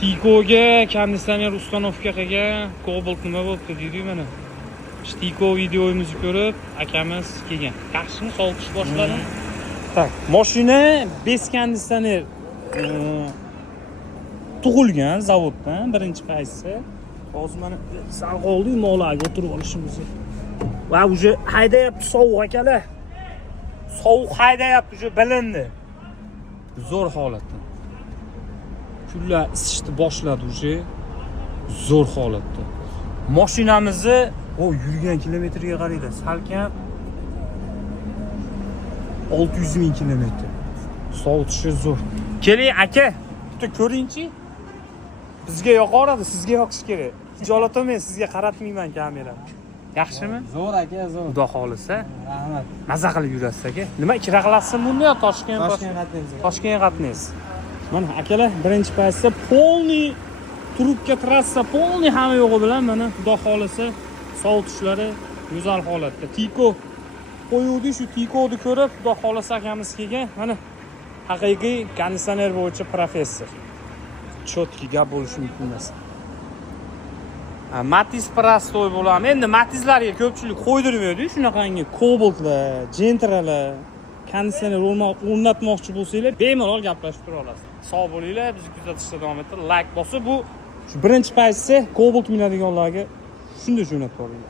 Tikoga konditsioner ustanovka qilgan Cobalt nima bo'libdi deydi mana. Tiko videomizni ko'rib akamiz kelgan. Yaxshimi, sovutish boshladi. Tak, mashina bez konditsioner tug'ilgan zavoddan birinchi qaysi. Hozir mana sal qoldi mo'laga o'tirib olishimiz. Va uje haydayapti sovuq akalar. Sovuq haydayapti, uje bilindi. Zo'r holatda. Kunlar isishni boshladi uje. Zo'r holatda. Mashinamizni yurgan kilometrga qaranglar, salkam 600 ming kilometr. Sovutishi zo'r. Keling aka, bitta ko'ringchi. Bizga yoqoradi, sizga yoqish kerak. Hijolat men sizga qaratmayman kamerani. Yaxshimi? Zo'r aka, zo'r. Xudo xolisa. Rahmat. Maza qilib yurasiz aka. Nima ikra qilasizmi buni yo Toshkentga qatnaysiz? Mana akalar, birinchi paytda polniy trubka trassa, polniy hamma yo'g'i bilan mana xudo xolisa sovutishlari go'zal holatda. Tiko qo'yuvdi, shu Tikoni ko'rib xudo xolisa akamiz kelgan. Mana haqiqiy konditsioner bo'yicha professor. Chotki gap bo'lishi mumkin emas. Matiz prostoy bo'ladi. Endi Matizlarga ko'pchilik qo'ydirmaydi, shunaqangi Cobaltlar, Gentra'lar, konditsioner o'rnatmoqchi bo'lsanglar, bemalol gaplashib tura olasiz. Sog' bo'linglar, bizni kuzatishda davom ettiring. Like bosib, bu birinchi paytda Cobalt minadiganlarga shunday jo'natib qo'ying.